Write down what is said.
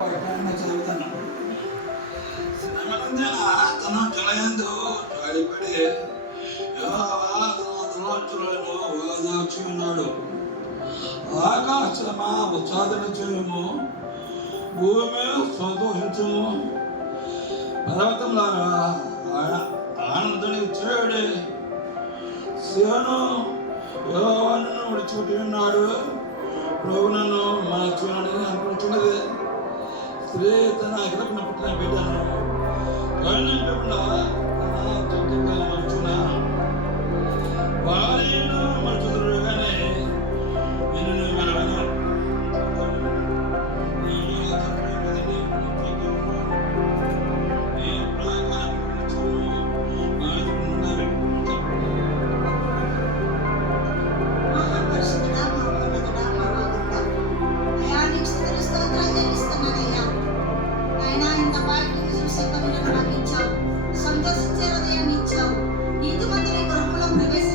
చదువుతాను. శ్రమనందిన తన జలయందు జాలిపడి యెహోవాను ఓదార్చున్నాడు. ఆకాశమా ఉత్సాదన చేయము, భూమి సంతోషించుము, పర్వతములారా ఆనందని చేయుడి. సియోను యెహోవాను విడిచిపెట్టి ఉన్నాడు, ప్రభువును మనచునని అనుకుంటున్నది. స్త్రీ తన అగ్రకున్న పుట్టిన బిడ్డను కరుణింపకుండా తన తొట్టుగా మలుచున భార్యను మలుచుదురు కానీ నిన్ను మెరవను. సంతోషించే హృదయాన్ని ఇచ్చావు. నీతిమంతుని గృహంలో ప్రవేశ